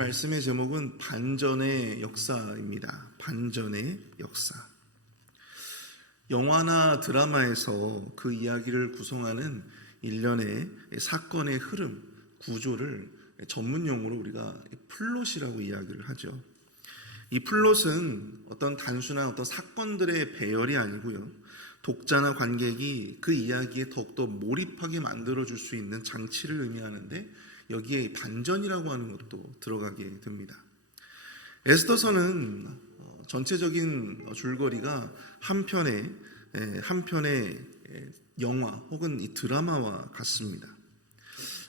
말씀의 제목은 반전의 역사입니다. 반전의 역사. 영화나 드라마에서 그 이야기를 구성하는 일련의 사건의 흐름, 구조를 전문 용어로 우리가 플롯이라고 이야기를 하죠. 이 플롯은 어떤 단순한 어떤 사건들의 배열이 아니고요, 독자나 관객이 그 이야기에 더욱더 몰입하게 만들어줄 수 있는 장치를 의미하는데, 여기에 반전이라고 하는 것도 들어가게 됩니다. 에스더서는 전체적인 줄거리가 한 편의 영화 혹은 이 드라마와 같습니다.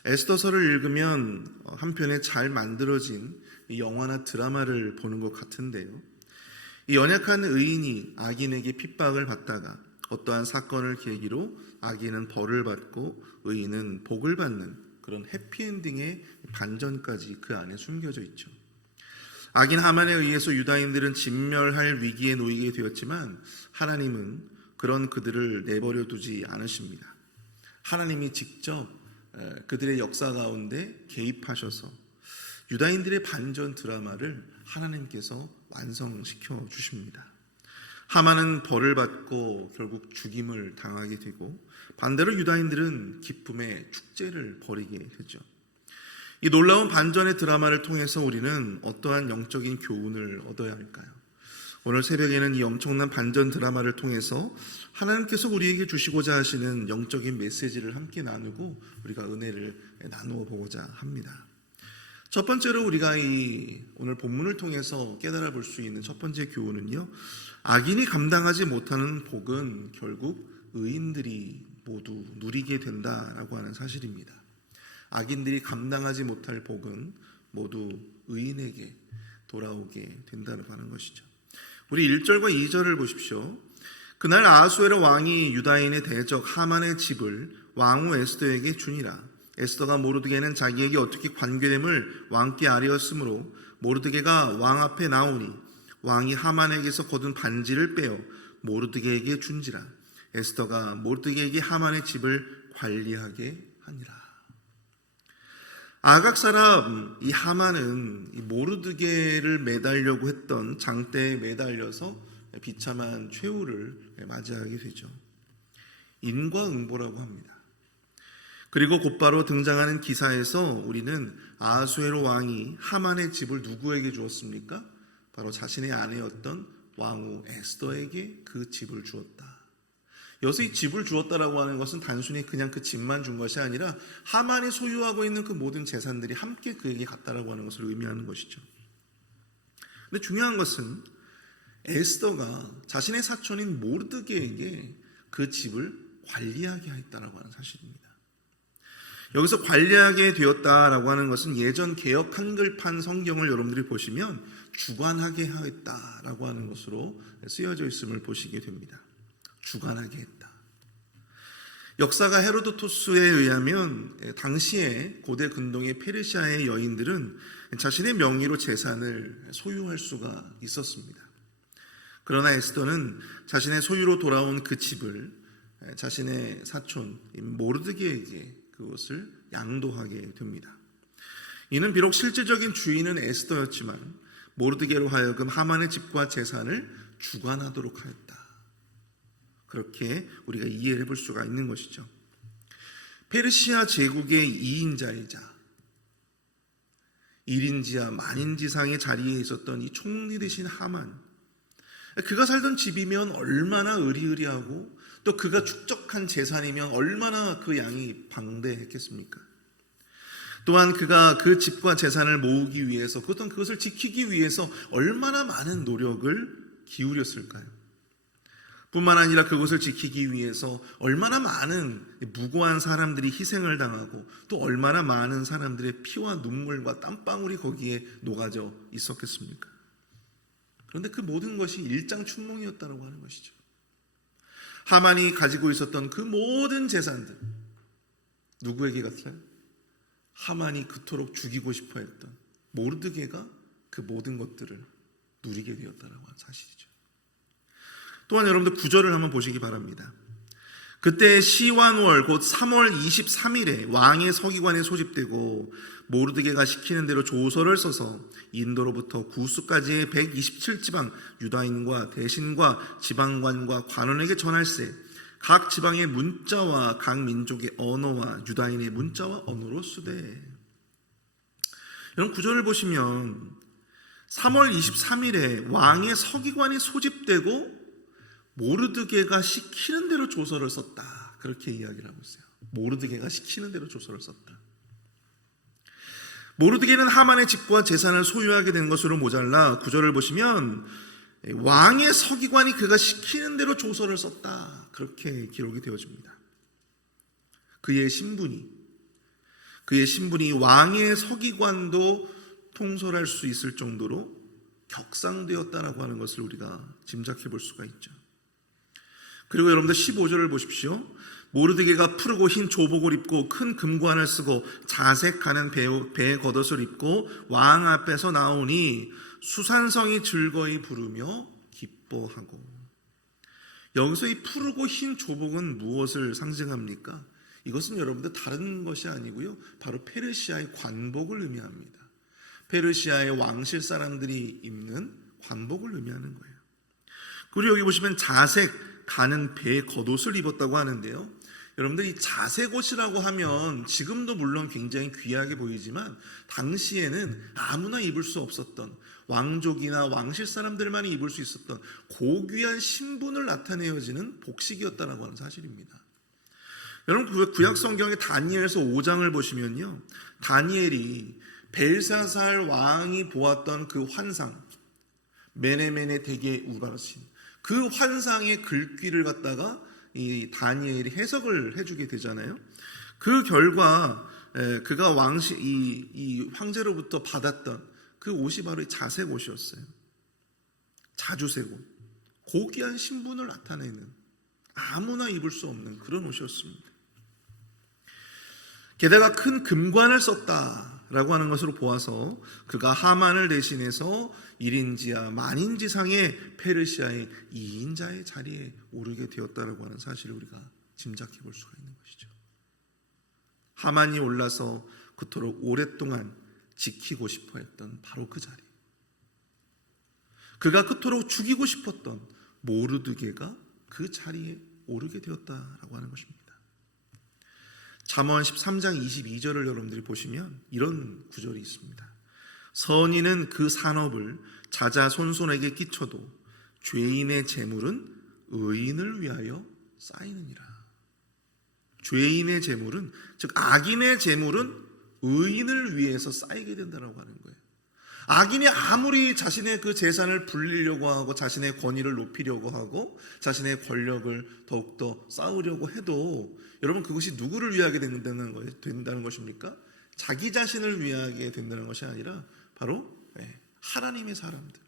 에스더서를 읽으면 한 편의 잘 만들어진 이 영화나 드라마를 보는 것 같은데요, 이 연약한 의인이 악인에게 핍박을 받다가 어떠한 사건을 계기로 악인은 벌을 받고 의인은 복을 받는 그런 해피엔딩의 반전까지 그 안에 숨겨져 있죠. 악인 하만에 의해서 유다인들은 진멸할 위기에 놓이게 되었지만 하나님은 그런 그들을 내버려 두지 않으십니다. 하나님이 직접 그들의 역사 가운데 개입하셔서 유다인들의 반전 드라마를 하나님께서 완성시켜 주십니다. 하만은 벌을 받고 결국 죽임을 당하게 되고, 반대로 유다인들은 기쁨의 축제를 벌이게 되죠. 이 놀라운 반전의 드라마를 통해서 우리는 어떠한 영적인 교훈을 얻어야 할까요? 오늘 새벽에는 이 엄청난 반전 드라마를 통해서 하나님께서 우리에게 주시고자 하시는 영적인 메시지를 함께 나누고 우리가 은혜를 나누어 보고자 합니다. 첫 번째로 우리가 이 오늘 본문을 통해서 깨달아 볼 수 있는 첫 번째 교훈은요, 악인이 감당하지 못하는 복은 결국 의인들이 모두 누리게 된다라고 하는 사실입니다. 악인들이 감당하지 못할 복은 모두 의인에게 돌아오게 된다고 하는 것이죠. 우리 1절과 2절을 보십시오. 그날 아하수에로 왕이 유다인의 대적 하만의 집을 왕후 에스더에게 주니라. 에스더가 모르드게는 자기에게 어떻게 관계됨을 왕께 아뢰었으므로 모르드게가 왕 앞에 나오니 왕이 하만에게서 거둔 반지를 빼어 모르드게에게 준지라. 에스더가 모르드게에게 하만의 집을 관리하게 하니라. 아각 사람 이 하만은 이 모르드게를 매달려고 했던 장대에 매달려서 비참한 최후를 맞이하게 되죠. 인과응보라고 합니다. 그리고 곧바로 등장하는 기사에서 우리는 아하수에로 왕이 하만의 집을 누구에게 주었습니까? 바로 자신의 아내였던 왕후 에스더에게 그 집을 주었다. 여기서 이 집을 주었다라고 하는 것은 단순히 그냥 그 집만 준 것이 아니라 하만이 소유하고 있는 그 모든 재산들이 함께 그에게 갔다라고 하는 것을 의미하는 것이죠. 근데 중요한 것은 에스더가 자신의 사촌인 모르드게에게 그 집을 관리하게 했다라고 하는 사실입니다. 여기서 관리하게 되었다라고 하는 것은 예전 개역 한글판 성경을 여러분들이 보시면 주관하게 하였다라고 하는 것으로 쓰여져 있음을 보시게 됩니다. 주관하게 했다. 역사가 헤로도토스에 의하면 당시에 고대 근동의 페르시아의 여인들은 자신의 명의로 재산을 소유할 수가 있었습니다. 그러나 에스더는 자신의 소유로 돌아온 그 집을 자신의 사촌 모르드게에게 그것을 양도하게 됩니다. 이는 비록 실제적인 주인은 에스더였지만 모르드게로 하여금 하만의 집과 재산을 주관하도록 하였다. 그렇게 우리가 이해를 해볼 수가 있는 것이죠. 페르시아 제국의 2인자이자 1인지하 만인지상의 자리에 있었던 이 총리 되신 하만, 그가 살던 집이면 얼마나 의리의리하고 또 그가 축적한 재산이면 얼마나 그 양이 방대했겠습니까? 또한 그가 그 집과 재산을 모으기 위해서, 그것을 지키기 위해서 얼마나 많은 노력을 기울였을까요? 뿐만 아니라 그것을 지키기 위해서 얼마나 많은 무고한 사람들이 희생을 당하고 또 얼마나 많은 사람들의 피와 눈물과 땀방울이 거기에 녹아져 있었겠습니까? 그런데 그 모든 것이 일장춘몽이었다고 하는 것이죠. 하만이 가지고 있었던 그 모든 재산들, 누구에게 갔어요? 하만이 그토록 죽이고 싶어 했던 모르드게가 그 모든 것들을 누리게 되었다는 사실이죠. 또한 여러분들 9절을 한번 보시기 바랍니다. 그때 시완월 곧 3월 23일에 왕의 서기관에 소집되고 모르드게가 시키는 대로 조서를 써서 인도로부터 구스까지의 127지방 유다인과 대신과 지방관과 관원에게 전할세. 각 지방의 문자와 각 민족의 언어와 유다인의 문자와 언어로 쓰되. 이런 구절을 보시면 3월 23일에 왕의 서기관이 소집되고 모르드게가 시키는 대로 조서를 썼다. 그렇게 이야기를 하고 있어요. 모르드게가 시키는 대로 조서를 썼다. 모르드게는 하만의 집과 재산을 소유하게 된 것으로 모자라 구절을 보시면 왕의 서기관이 그가 시키는 대로 조서를 썼다. 그렇게 기록이 되어집니다. 그의 신분이 왕의 서기관도 통솔할 수 있을 정도로 격상되었다라고 하는 것을 우리가 짐작해 볼 수가 있죠. 그리고 여러분들 15절을 보십시오. 모르드게가 푸르고 흰 조복을 입고 큰 금관을 쓰고 자색하는 배의 겉옷을 입고 왕 앞에서 나오니 수산성이 즐거이 부르며 기뻐하고. 여기서 이 푸르고 흰 조복은 무엇을 상징합니까? 이것은 여러분들 다른 것이 아니고요, 바로 페르시아의 관복을 의미합니다. 페르시아의 왕실 사람들이 입는 관복을 의미하는 거예요. 그리고 여기 보시면 자색 가는 배의 겉옷을 입었다고 하는데요, 여러분들 이 자색 옷이라고 하면 지금도 물론 굉장히 귀하게 보이지만 당시에는 아무나 입을 수 없었던, 왕족이나 왕실 사람들만이 입을 수 있었던 고귀한 신분을 나타내어지는 복식이었다라고 하는 사실입니다. 여러분, 구약 성경의 다니엘서 5장을 보시면요, 다니엘이 벨사살 왕이 보았던 그 환상, 메네메네 대게 우바르신, 그 환상의 글귀를 갖다가 이 다니엘이 해석을 해주게 되잖아요. 그 결과 그가 이 황제로부터 받았던 그 옷이 바로 자색 옷이었어요. 자주색 옷, 고귀한 신분을 나타내는, 아무나 입을 수 없는 그런 옷이었습니다. 게다가 큰 금관을 썼다라고 하는 것으로 보아서 그가 하만을 대신해서 1인지하 만인지상의 페르시아의 2인자의 자리에 오르게 되었다라고 하는 사실을 우리가 짐작해 볼 수가 있는 것이죠. 하만이 올라서 그토록 오랫동안 지키고 싶어 했던 바로 그 자리, 그가 그토록 죽이고 싶었던 모르드게가 그 자리에 오르게 되었다라고 하는 것입니다. 잠언 13장 22절을 여러분들이 보시면 이런 구절이 있습니다. 선인은 그 산업을 자자손손에게 끼쳐도 죄인의 재물은 의인을 위하여 쌓이느니라. 죄인의 재물은, 즉 악인의 재물은 의인을 위해서 쌓이게 된다고 하는 거예요. 악인이 아무리 자신의 그 재산을 불리려고 하고 자신의 권위를 높이려고 하고 자신의 권력을 더욱더 쌓으려고 해도 여러분, 그것이 누구를 위하게 된다는 것입니까? 자기 자신을 위하게 된다는 것이 아니라 바로 하나님의 사람들,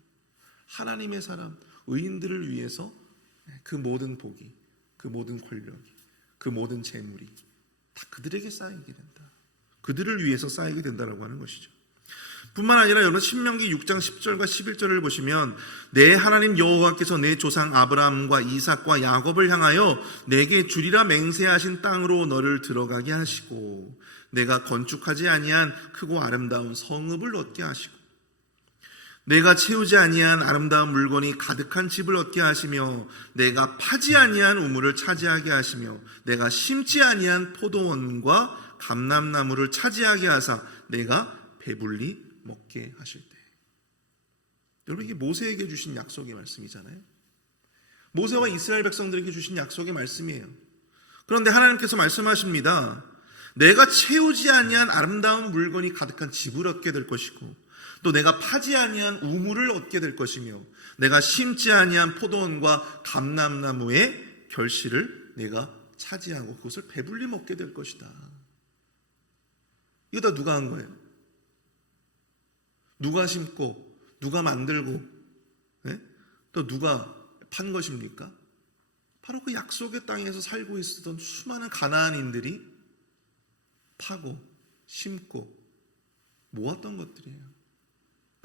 하나님의 사람, 의인들을 위해서 그 모든 복이, 그 모든 권력이, 그 모든 재물이 다 그들에게 쌓이게 된다. 그들을 위해서 쌓이게 된다라고 하는 것이죠. 뿐만 아니라 여러분, 신명기 6장 10절과 11절을 보시면 내 하나님 여호와께서 내 조상 아브라함과 이삭과 야곱을 향하여 내게 주리라 맹세하신 땅으로 너를 들어가게 하시고 내가 건축하지 아니한 크고 아름다운 성읍을 얻게 하시고 내가 채우지 아니한 아름다운 물건이 가득한 집을 얻게 하시며 내가 파지 아니한 우물을 차지하게 하시며 내가 심지 아니한 포도원과 감람나무를 차지하게 하사 내가 배불리 먹게 하실 때. 여러분, 이게 모세에게 주신 약속의 말씀이잖아요. 모세와 이스라엘 백성들에게 주신 약속의 말씀이에요. 그런데 하나님께서 말씀하십니다. 내가 채우지 아니한 아름다운 물건이 가득한 집을 얻게 될 것이고 또 내가 파지 아니한 우물을 얻게 될 것이며 내가 심지 아니한 포도원과 감람나무의 결실을 내가 차지하고 그것을 배불리 먹게 될 것이다. 이거 다 누가 한 거예요? 누가 심고 누가 만들고 또 누가 판 것입니까? 바로 그 약속의 땅에서 살고 있었던 수많은 가나안인들이 파고 심고 모았던 것들이에요.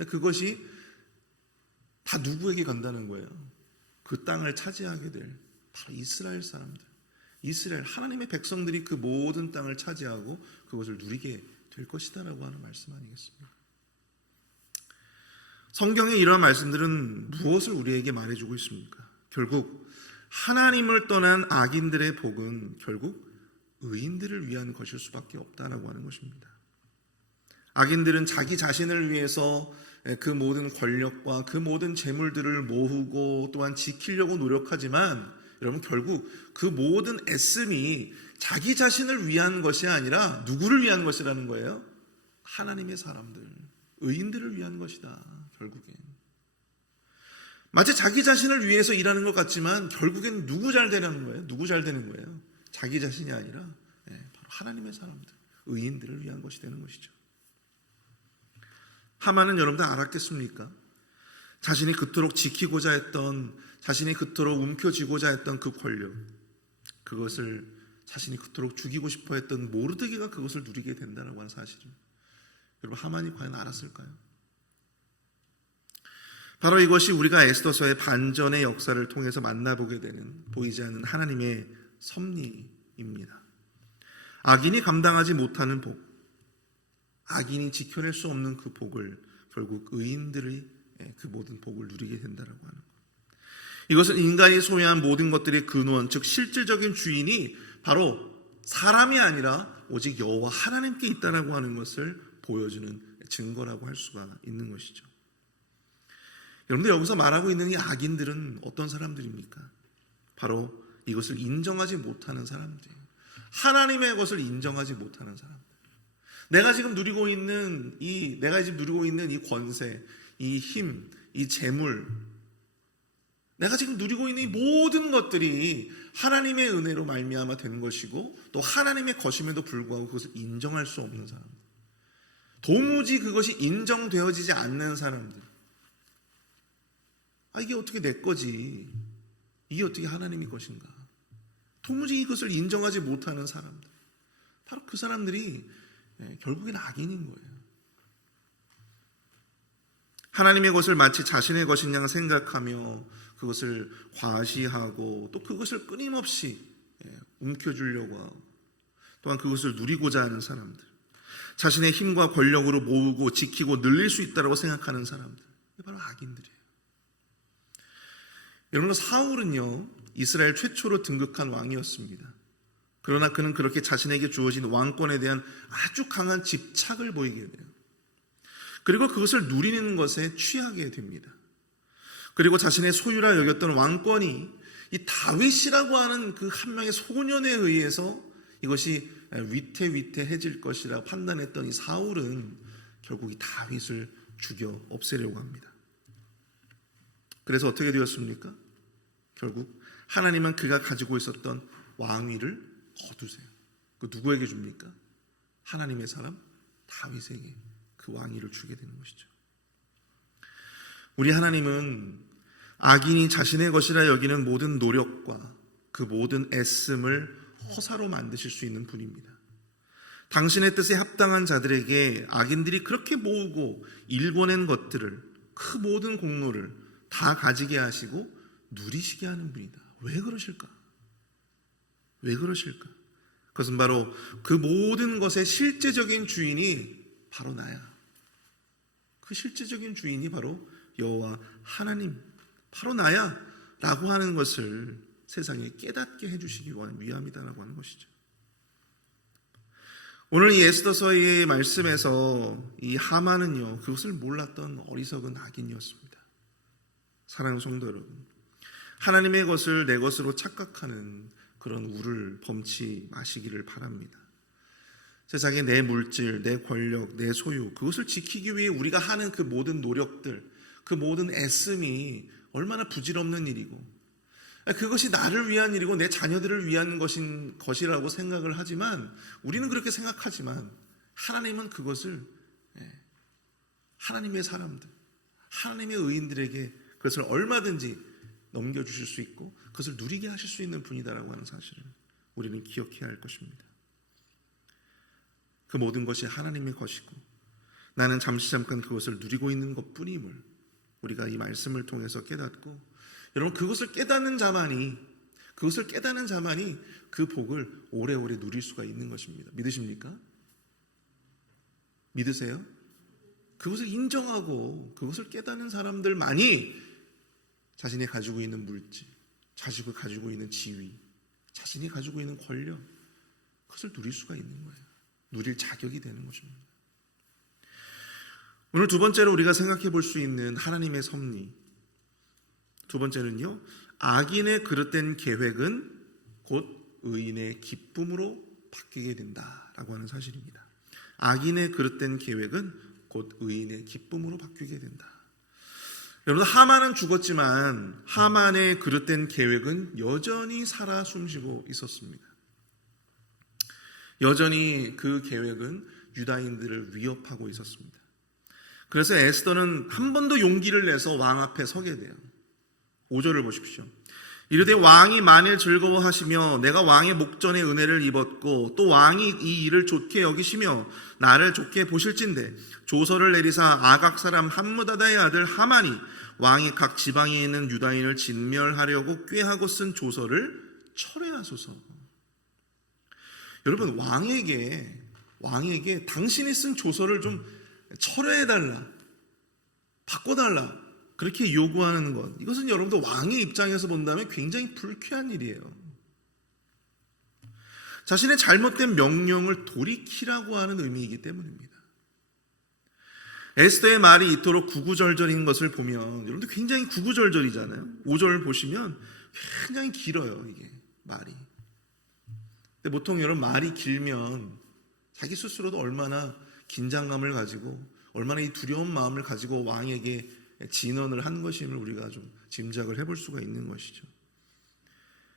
그것이 다 누구에게 간다는 거예요? 그 땅을 차지하게 될 바로 이스라엘 사람들, 이스라엘 하나님의 백성들이 그 모든 땅을 차지하고 그것을 누리게 될 것이다라고 하는 말씀 아니겠습니까? 성경의 이러한 말씀들은 무엇을 우리에게 말해주고 있습니까? 결국 하나님을 떠난 악인들의 복은 결국 의인들을 위한 것일 수밖에 없다라고 하는 것입니다. 악인들은 자기 자신을 위해서 그 모든 권력과 그 모든 재물들을 모으고 또한 지키려고 노력하지만 여러분 결국 그 모든 애씀이 자기 자신을 위한 것이 아니라 누구를 위한 것이라는 거예요? 하나님의 사람들, 의인들을 위한 것이다. 결국엔 마치 자기 자신을 위해서 일하는 것 같지만 결국엔 누구 잘 되는 거예요? 누구 잘 되는 거예요? 자기 자신이 아니라 바로 하나님의 사람들, 의인들을 위한 것이 되는 것이죠. 하만은 여러분들 알았겠습니까? 자신이 그토록 지키고자 했던, 자신이 그토록 움켜쥐고자 했던 그 권력, 그것을 자신이 그토록 죽이고 싶어 했던 모르드게가 그것을 누리게 된다는 사실을 여러분 하만이 과연 알았을까요? 바로 이것이 우리가 에스더서의 반전의 역사를 통해서 만나보게 되는 보이지 않는 하나님의 섭리입니다. 악인이 감당하지 못하는 복, 악인이 지켜낼 수 없는 그 복을 결국 의인들이 그 모든 복을 누리게 된다라고 하는 것. 이것은 인간이 소유한 모든 것들의 근원, 즉 실질적인 주인이 바로 사람이 아니라 오직 여호와 하나님께 있다라고 하는 것을 보여주는 증거라고 할 수가 있는 것이죠. 여러분들 여기서 말하고 있는 이 악인들은 어떤 사람들입니까? 바로 이것을 인정하지 못하는 사람들이에요. 하나님의 것을 인정하지 못하는 사람들. 내가 지금 누리고 있는 이 권세, 이 힘, 이 재물, 내가 지금 누리고 있는 이 모든 것들이 하나님의 은혜로 말미암아 된 것이고 또 하나님의 것임에도 불구하고 그것을 인정할 수 없는 사람들. 도무지 그것이 인정되어지지 않는 사람들. 이게 어떻게 내 거지? 이게 어떻게 하나님의 것인가? 도무지 이것을 인정하지 못하는 사람들. 바로 그 사람들이 결국엔 악인인 거예요. 하나님의 것을 마치 자신의 것인 양 생각하며 그것을 과시하고 또 그것을 끊임없이 움켜쥐려고 하고 또한 그것을 누리고자 하는 사람들, 자신의 힘과 권력으로 모으고 지키고 늘릴 수 있다고 생각하는 사람들, 바로 악인들이에요. 여러분, 사울은요 이스라엘 최초로 등극한 왕이었습니다. 그러나 그는 그렇게 자신에게 주어진 왕권에 대한 아주 강한 집착을 보이게 돼요. 그리고 그것을 누리는 것에 취하게 됩니다. 그리고 자신의 소유라 여겼던 왕권이 이 다윗이라고 하는 그 한 명의 소년에 의해서 이것이 위태위태해질 것이라 판단했던 이 사울은 결국 이 다윗을 죽여 없애려고 합니다. 그래서 어떻게 되었습니까? 결국 하나님은 그가 가지고 있었던 왕위를 거두세요. 그 누구에게 줍니까? 하나님의 사람 다윗에게 그 왕위를 주게 되는 것이죠. 우리 하나님은 악인이 자신의 것이라 여기는 모든 노력과 그 모든 애씀을 허사로 만드실 수 있는 분입니다. 당신의 뜻에 합당한 자들에게 악인들이 그렇게 모으고 일궈낸 것들을, 그 모든 공로를 다 가지게 하시고 누리시게 하는 분이다. 왜 그러실까? 왜 그러실까? 그것은 바로 그 모든 것의 실제적인 주인이 바로 나야. 그 실제적인 주인이 바로 여호와 하나님, 바로 나야 라고 하는 것을 세상에 깨닫게 해주시기 위함이다라고 하는 것이죠. 오늘 이 에스더서의 말씀에서 이 하만은요 그것을 몰랐던 어리석은 악인이었습니다. 사랑하는 성도 여러분, 하나님의 것을 내 것으로 착각하는 그런 우를 범치 마시기를 바랍니다. 세상에 내 물질, 내 권력, 내 소유, 그것을 지키기 위해 우리가 하는 그 모든 노력들, 그 모든 애씀이 얼마나 부질없는 일이고, 그것이 나를 위한 일이고 내 자녀들을 위한 것이라고 생각을 하지만, 우리는 그렇게 생각하지만 하나님은 그것을 하나님의 사람들, 하나님의 의인들에게 그것을 얼마든지 넘겨주실 수 있고 그것을 누리게 하실 수 있는 분이다라고 하는 사실을 우리는 기억해야 할 것입니다. 그 모든 것이 하나님의 것이고 나는 잠깐 그것을 누리고 있는 것뿐임을 우리가 이 말씀을 통해서 깨닫고, 여러분 그것을 깨닫는 자만이, 그것을 깨닫는 자만이 그 복을 오래오래 누릴 수가 있는 것입니다. 믿으십니까? 믿으세요? 그것을 인정하고 그것을 깨닫는 사람들만이 자신이 가지고 있는 물질, 자신이 가지고 있는 지위, 자신이 가지고 있는 권력, 그것을 누릴 수가 있는 거예요. 누릴 자격이 되는 것입니다. 오늘 두 번째로 우리가 생각해 볼 수 있는 하나님의 섭리, 두 번째는요, 악인의 그릇된 계획은 곧 의인의 기쁨으로 바뀌게 된다라고 하는 사실입니다. 악인의 그릇된 계획은 곧 의인의 기쁨으로 바뀌게 된다. 여러분, 하만은 죽었지만 하만의 그릇된 계획은 여전히 살아 숨쉬고 있었습니다. 여전히 그 계획은 유다인들을 위협하고 있었습니다. 그래서 에스더는 한 번 더 용기를 내서 왕 앞에 서게 돼요. 5절을 보십시오. 이르되 왕이 만일 즐거워하시며 내가 왕의 목전에 은혜를 입었고 또 왕이 이 일을 좋게 여기시며 나를 좋게 보실진대 조서를 내리사 아각 사람 함므다다의 아들 하만이 왕이 각 지방에 있는 유다인을 진멸하려고 꾀하고 쓴 조서를 철회하소서. 여러분, 왕에게 당신이 쓴 조서를 좀 철회해달라, 바꿔달라, 그렇게 요구하는 것, 이것은 여러분들 왕의 입장에서 본다면 굉장히 불쾌한 일이에요. 자신의 잘못된 명령을 돌이키라고 하는 의미이기 때문입니다. 에스더의 말이 이토록 구구절절인 것을 보면 여러분들 굉장히 구구절절이잖아요. 5절 보시면 굉장히 길어요, 이게 말이. 근데 보통 여러분 말이 길면 자기 스스로도 얼마나 긴장감을 가지고 얼마나 이 두려운 마음을 가지고 왕에게 진언을 한 것임을 우리가 좀 짐작을 해볼 수가 있는 것이죠.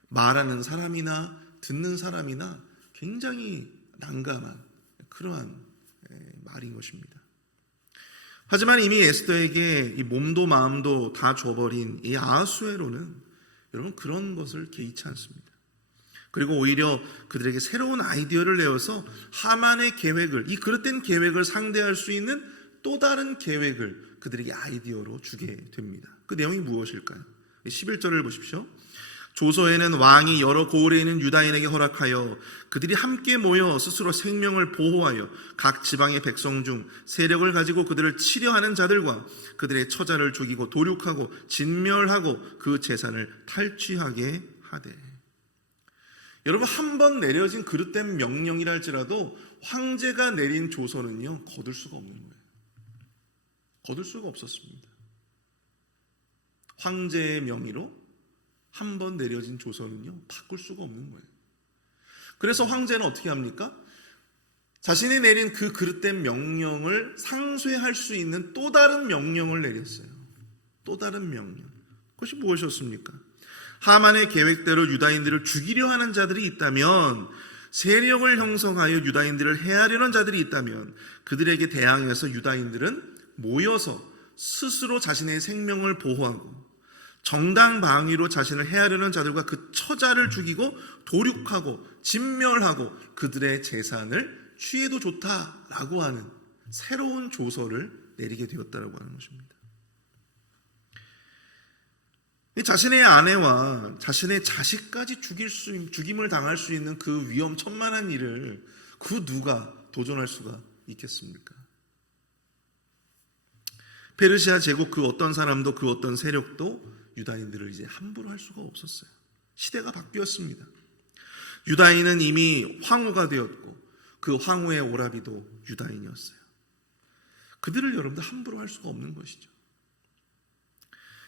말하는 사람이나 듣는 사람이나 굉장히 난감한 그러한 말인 것입니다. 하지만 이미 에스더에게 이 몸도 마음도 다 줘버린 이 아하수에로는 여러분 그런 것을 개의치 않습니다. 그리고 오히려 그들에게 새로운 아이디어를 내어서 하만의 계획을, 이 그릇된 계획을 상대할 수 있는 또 다른 계획을 그들에게 아이디어로 주게 됩니다. 그 내용이 무엇일까요? 11절을 보십시오. 조서에는 왕이 여러 고을에 있는 유다인에게 허락하여 그들이 함께 모여 스스로 생명을 보호하여 각 지방의 백성 중 세력을 가지고 그들을 치려하는 자들과 그들의 처자를 죽이고 도륙하고 진멸하고 그 재산을 탈취하게 하되. 여러분, 한 번 내려진 그릇된 명령이라 할지라도 황제가 내린 조서는요 거둘 수가 없는 거예요. 거둘 수가 없었습니다. 황제의 명의로 한 번 내려진 조서는요 바꿀 수가 없는 거예요. 그래서 황제는 어떻게 합니까? 자신이 내린 그 그릇된 명령을 상쇄할 수 있는 또 다른 명령을 내렸어요. 또 다른 명령. 그것이 무엇이었습니까? 하만의 계획대로 유다인들을 죽이려 하는 자들이 있다면, 세력을 형성하여 유다인들을 해하려는 자들이 있다면 그들에게 대항해서 유다인들은 모여서 스스로 자신의 생명을 보호하고 정당 방위로 자신을 해하려는 자들과 그 처자를 죽이고 도륙하고 진멸하고 그들의 재산을 취해도 좋다라고 하는 새로운 조서를 내리게 되었다라고 하는 것입니다. 자신의 아내와 자신의 자식까지 죽임을 당할 수 있는 그 위험천만한 일을 그 누가 도전할 수가 있겠습니까? 페르시아 제국 그 어떤 사람도 그 어떤 세력도 유다인들을 이제 함부로 할 수가 없었어요. 시대가 바뀌었습니다. 유다인은 이미 황후가 되었고 그 황후의 오라비도 유다인이었어요. 그들을 여러분들 함부로 할 수가 없는 것이죠.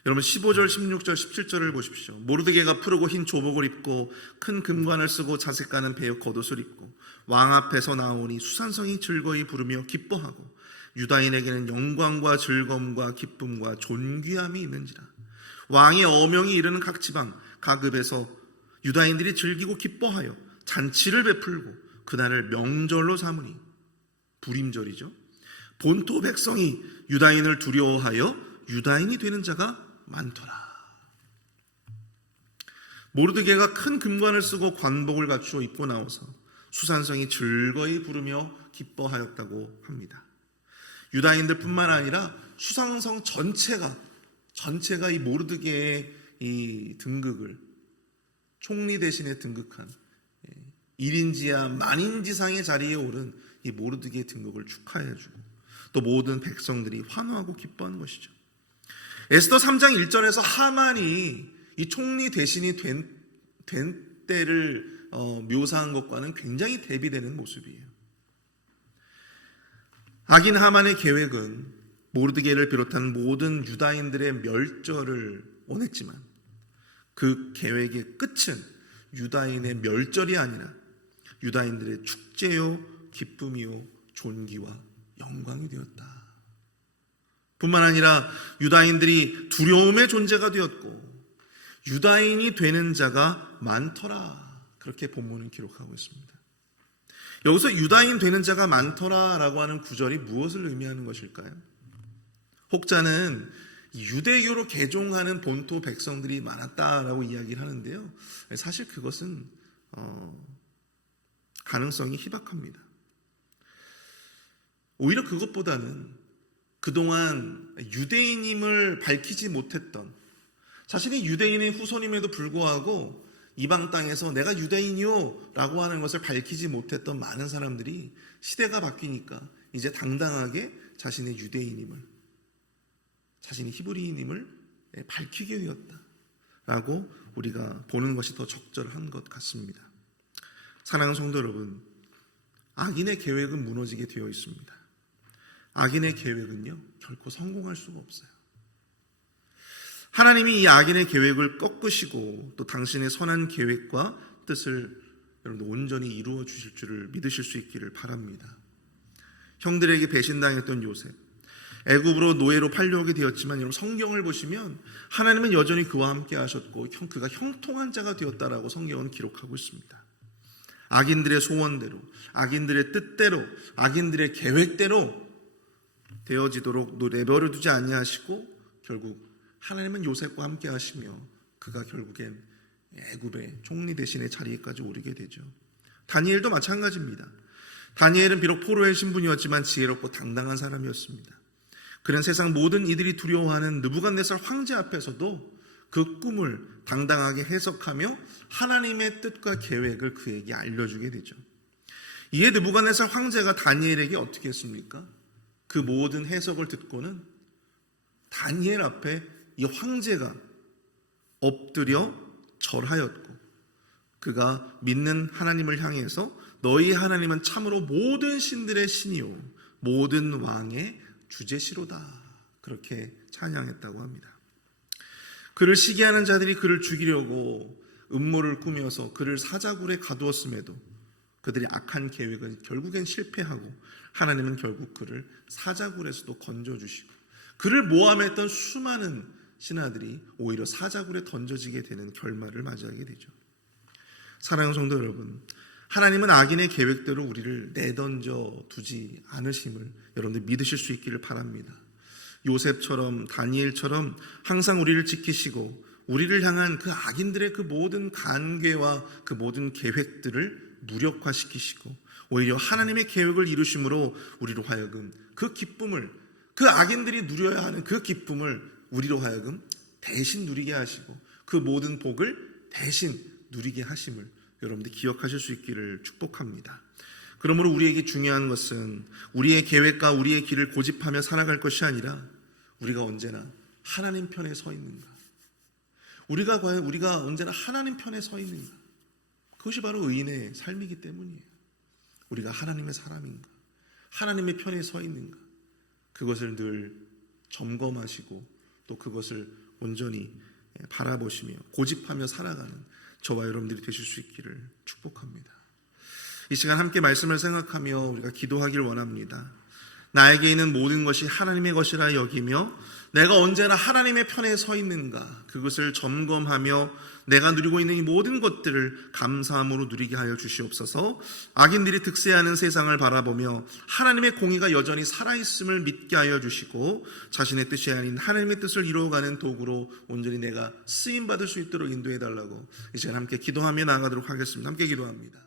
여러분 15절, 16절, 17절을 보십시오. 모르드게가 푸르고 흰 조복을 입고 큰 금관을 쓰고 자색 가는 배역 겉옷을 입고 왕 앞에서 나오니 수산성이 즐거이 부르며 기뻐하고 유다인에게는 영광과 즐거움과 기쁨과 존귀함이 있는지라. 왕의 어명이 이르는 각 지방 각 읍에서 유다인들이 즐기고 기뻐하여 잔치를 베풀고 그날을 명절로 삼으니, 불임절이죠. 본토 백성이 유다인을 두려워하여 유다인이 되는 자가 많더라. 모르드게가 큰 금관을 쓰고 관복을 갖추어 입고 나와서 수산성이 즐거이 부르며 기뻐하였다고 합니다. 유다인들 뿐만 아니라 수산성 전체가 이 모르드게의 이 등극을 총리 대신에 등극한 1인지야 만인지상의 자리에 오른 이 모르드게의 등극을 축하해주고 또 모든 백성들이 환호하고 기뻐하는 것이죠. 에스더 3장 1절에서 하만이 이 총리 대신이 된 때를 묘사한 것과는 굉장히 대비되는 모습이에요. 악인 하만의 계획은 모르드게를 비롯한 모든 유다인들의 멸절을 원했지만 그 계획의 끝은 유다인의 멸절이 아니라 유다인들의 축제요 기쁨이요 존귀와 영광이 되었다. 뿐만 아니라 유다인들이 두려움의 존재가 되었고 유다인이 되는 자가 많더라. 그렇게 본문은 기록하고 있습니다. 여기서 유다인 되는 자가 많더라라고 하는 구절이 무엇을 의미하는 것일까요? 혹자는 유대교로 개종하는 본토 백성들이 많았다라고 이야기를 하는데요. 사실 그것은 가능성이 희박합니다. 오히려 그것보다는 그동안 유대인임을 밝히지 못했던, 자신이 유대인의 후손임에도 불구하고 이방 땅에서 내가 유대인이요 라고 하는 것을 밝히지 못했던 많은 사람들이 시대가 바뀌니까 이제 당당하게 자신의 유대인임을, 자신이 히브리인임을 밝히게 되었다라고 우리가 보는 것이 더 적절한 것 같습니다. 사랑하는 성도 여러분, 악인의 계획은 무너지게 되어 있습니다. 악인의 계획은요 결코 성공할 수가 없어요. 하나님이 이 악인의 계획을 꺾으시고 또 당신의 선한 계획과 뜻을 여러분들 온전히 이루어 주실 줄을 믿으실 수 있기를 바랍니다. 형들에게 배신당했던 요셉, 애굽으로 노예로 팔려오게 되었지만 여러분 성경을 보시면 하나님은 여전히 그와 함께 하셨고 그가 형통한 자가 되었다라고 성경은 기록하고 있습니다. 악인들의 소원대로, 악인들의 뜻대로, 악인들의 계획대로 되어지도록 내버려 두지 아니하시고 결국 하나님은 요셉과 함께 하시며 그가 결국엔 애굽의 총리 대신의 자리에까지 오르게 되죠. 다니엘도 마찬가지입니다. 다니엘은 비록 포로의 신분이었지만 지혜롭고 당당한 사람이었습니다. 그는 세상 모든 이들이 두려워하는 느부갓네살 황제 앞에서도 그 꿈을 당당하게 해석하며 하나님의 뜻과 계획을 그에게 알려주게 되죠. 이에 느부갓네살 황제가 다니엘에게 어떻게 했습니까? 그 모든 해석을 듣고는 다니엘 앞에 이 황제가 엎드려 절하였고 그가 믿는 하나님을 향해서 너희 하나님은 참으로 모든 신들의 신이요 모든 왕의 주제시로다 그렇게 찬양했다고 합니다. 그를 시기하는 자들이 그를 죽이려고 음모를 꾸며서 그를 사자굴에 가두었음에도 그들의 악한 계획은 결국엔 실패하고 하나님은 결국 그를 사자굴에서도 건져주시고 그를 모함했던 수많은 신하들이 오히려 사자굴에 던져지게 되는 결말을 맞이하게 되죠. 사랑하는 성도 여러분, 하나님은 악인의 계획대로 우리를 내던져 두지 않으심을 여러분들 믿으실 수 있기를 바랍니다. 요셉처럼 다니엘처럼 항상 우리를 지키시고 우리를 향한 그 악인들의 그 모든 간계와 그 모든 계획들을 무력화시키시고 오히려 하나님의 계획을 이루심으로 우리로 하여금 그 기쁨을, 그 악인들이 누려야 하는 그 기쁨을 우리로 하여금 대신 누리게 하시고 그 모든 복을 대신 누리게 하심을 여러분들 기억하실 수 있기를 축복합니다. 그러므로 우리에게 중요한 것은 우리의 계획과 우리의 길을 고집하며 살아갈 것이 아니라 우리가 언제나 하나님 편에 서 있는가, 우리가 언제나 하나님 편에 서 있는가, 그것이 바로 의인의 삶이기 때문이에요. 우리가 하나님의 사람인가, 하나님의 편에 서 있는가, 그것을 늘 점검하시고 또 그것을 온전히 바라보시며 고집하며 살아가는 저와 여러분들이 되실 수 있기를 축복합니다. 이 시간 함께 말씀을 생각하며 우리가 기도하길 원합니다. 나에게 있는 모든 것이 하나님의 것이라 여기며 내가 언제나 하나님의 편에 서 있는가, 그것을 점검하며 내가 누리고 있는 이 모든 것들을 감사함으로 누리게 하여 주시옵소서. 악인들이 득세하는 세상을 바라보며 하나님의 공의가 여전히 살아있음을 믿게 하여 주시고 자신의 뜻이 아닌 하나님의 뜻을 이루어가는 도구로 온전히 내가 쓰임받을 수 있도록 인도해 달라고 이제 함께 기도하며 나아가도록 하겠습니다. 함께 기도합니다.